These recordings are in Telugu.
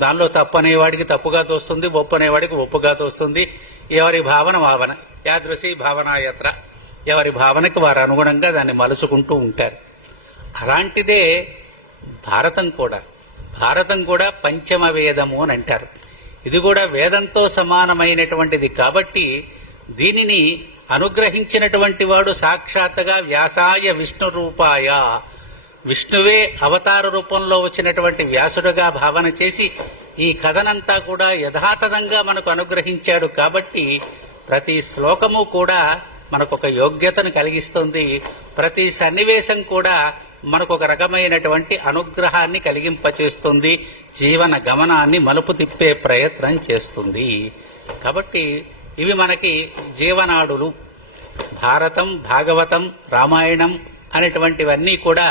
దానిలో తప్పు అనేవాడికి తప్పుగా తోస్తుంది, ఒప్పు అనేవాడికి ఒప్పుగా తోస్తుంది. ఎవరి భావన భావన, యాదృశీ భావనాయత్ర, ఎవరి భావనకి వారు అనుగుణంగా దాన్ని మలుచుకుంటూ ఉంటారు. అలాంటిదే భారతం కూడా. భారతం కూడా పంచమ వేదము అని అంటారు. ఇది కూడా వేదంతో సమానమైనటువంటిది కాబట్టి దీనిని అనుగ్రహించినటువంటి వాడు సాక్షాత్తుగా వ్యాసాయ విష్ణు రూపాయ, విష్ణువే అవతార రూపంలో వచ్చినటువంటి వ్యాసుడుగా భావన చేసి ఈ కథనంతా కూడా యథాతథంగా మనకు అనుగ్రహించాడు. కాబట్టి ప్రతి శ్లోకము కూడా మనకొక యోగ్యతను కలిగిస్తుంది. ప్రతి సన్నివేశం కూడా మనకొక రకమైనటువంటి అనుగ్రహాన్ని కలిగింపచేస్తుంది, జీవన గమనాన్ని మలుపు తిప్పే ప్రయత్నం చేస్తుంది. కాబట్టి ఇవి మనకి జీవనాడులు. భారతం, భాగవతం, రామాయణం అనేటువంటివన్నీ కూడా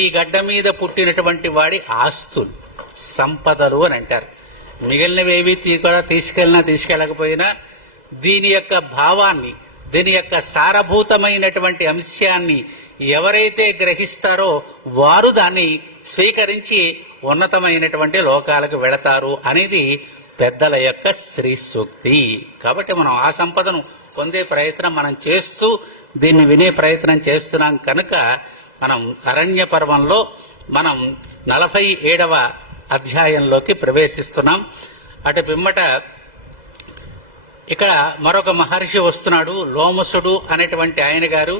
ఈ గడ్డ మీద పుట్టినటువంటి వాడి ఆస్తులు, సంపదలు అని అంటారు. మిగిలినవేవి కూడా తీసుకెళ్ళకపోయినా దీని యొక్క భావాన్ని, దీని యొక్క సారభూతమైనటువంటి అంశాన్ని ఎవరైతే గ్రహిస్తారో వారు దాన్ని స్వీకరించి ఉన్నతమైనటువంటి లోకాలకు వెళతారు అనేది పెద్దల యొక్క శ్రీ సూక్తి. కాబట్టి మనం ఆ సంపదను పొందే ప్రయత్నం మనం చేస్తూ దీన్ని వినే ప్రయత్నం చేస్తున్నాం కనుక మనం అరణ్య పర్వంలో మనం 47వ అధ్యాయంలోకి ప్రవేశిస్తున్నాం. అటు పిమ్మట ఇక్కడ మరొక మహర్షి వస్తున్నాడు, లోమసుడు అనేటువంటి ఆయన గారు.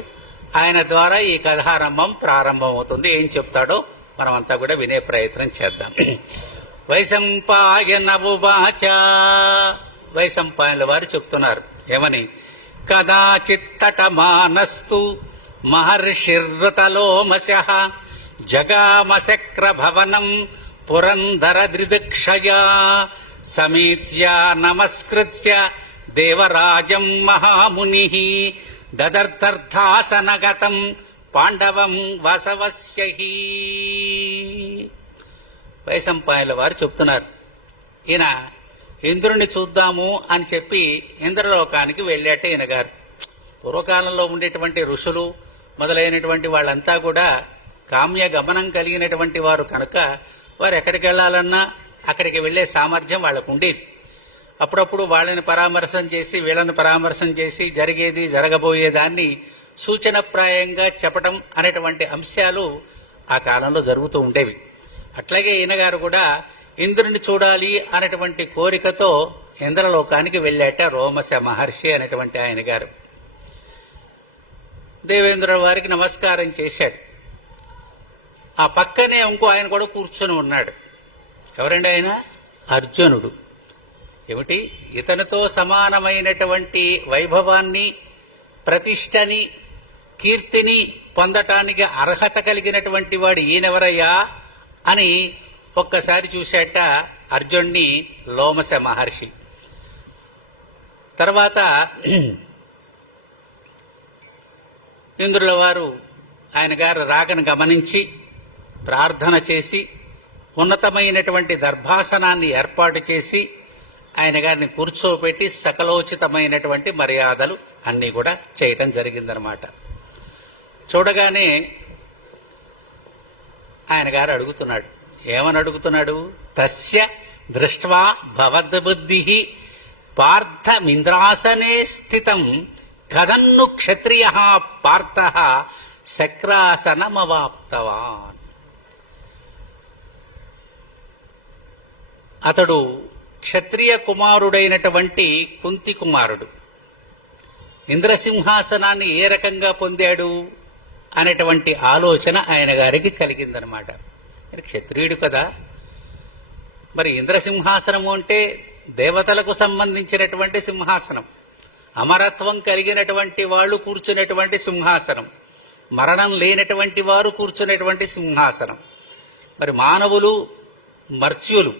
ఆయన ద్వారా ఈ కథారంభం ప్రారంభమవుతుంది. ఏం చెప్తాడో మనమంతా కూడా వినే ప్రయత్నం చేద్దాం. వైశంపాయన ఉవాచ, వైశంపాయనుల వారు చెప్తున్నారు ఏమని? కదాచిత్తటమానస్తు మహర్షిర్వృతలోమశః జగామశక్ర భవనం పురందర ద్రిదక్షయా సమీత్య నమస్కృత్య దేవరాజం మహామునిః దదర్థాసనగతం పాండవం వసవస్యహి. వైశంపాయనుల వారు చెప్తున్నారు, ఈయన ఇంద్రుణ్ణి చూద్దాము అని చెప్పి ఇంద్రలోకానికి వెళ్ళాట ఈయన గారు. పూర్వకాలంలో ఉండేటువంటి ఋషులు మొదలైనటువంటి వాళ్ళంతా కూడా కామ్య గమనం కలిగినటువంటి వారు కనుక వారు ఎక్కడికి వెళ్ళాలన్నా అక్కడికి వెళ్లే సామర్థ్యం వాళ్ళకు ఉండేది. అప్పుడప్పుడు వాళ్ళని పరామర్శం చేసి వీళ్ళని పరామర్శం చేసి జరిగేది జరగబోయేదాన్ని సూచనప్రాయంగా చెప్పడం అనేటువంటి అంశాలు ఆ కాలంలో జరుగుతూ ఉండేవి. అట్లాగే ఈయన గారు కూడా ఇంద్రుని చూడాలి అనేటువంటి కోరికతో ఇంద్రలోకానికి వెళ్ళాట రోమశ మహర్షి అనేటువంటి ఆయన గారు. దేవేంద్రుల వారికి నమస్కారం చేశాడు. ఆ పక్కనే ఇంకో ఆయన కూడా కూర్చొని ఉన్నాడు. ఎవరండి ఆయన? అర్జునుడు. ఏమిటి? ఇతనితో సమానమైనటువంటి వైభవాన్ని, ప్రతిష్టని, కీర్తిని పొందటానికి అర్హత కలిగినటువంటి వాడు ఈయనెవరయ్యా అని ఒక్కసారి చూశాట అర్జున్ని లోమశ మహర్షి. తర్వాత ఇంద్రుల వారు ఆయన గారు రాకను గమనించి ప్రార్థన చేసి ఉన్నతమైనటువంటి దర్భాసనాన్ని ఏర్పాటు చేసి ఆయన గారిని కూర్చోబెట్టి సకలోచితమైనటువంటి మర్యాదలు అన్నీ కూడా చేయటం జరిగిందనమాట. చూడగానే ఆయన గారు అడుగుతున్నాడు, ఏమని అడుగుతున్నాడు? తస్య దృష్ట్వా భవద్బుద్ధి పార్థమింద్రాసనే స్థితం కదన్ను క్షత్రియ పార్థ శక్రాసనమవాప్తవాన్. అతడు క్షత్రియ కుమారుడైనటువంటి కుంతి కుమారుడు. ఇంద్రసింహాసనాన్ని ఏ రకంగా పొందాడు అనేటువంటి ఆలోచన ఆయన గారికి కలిగిందనమాట. మరి క్షత్రియుడు కదా, మరి ఇంద్రసింహాసనము అంటే దేవతలకు సంబంధించినటువంటి సింహాసనం, అమరత్వం కలిగినటువంటి వాళ్ళు కూర్చునేటువంటి సింహాసనం, మరణం లేనటువంటి వారు కూర్చునేటువంటి సింహాసనం. మరి మానవులు, మర్త్యులు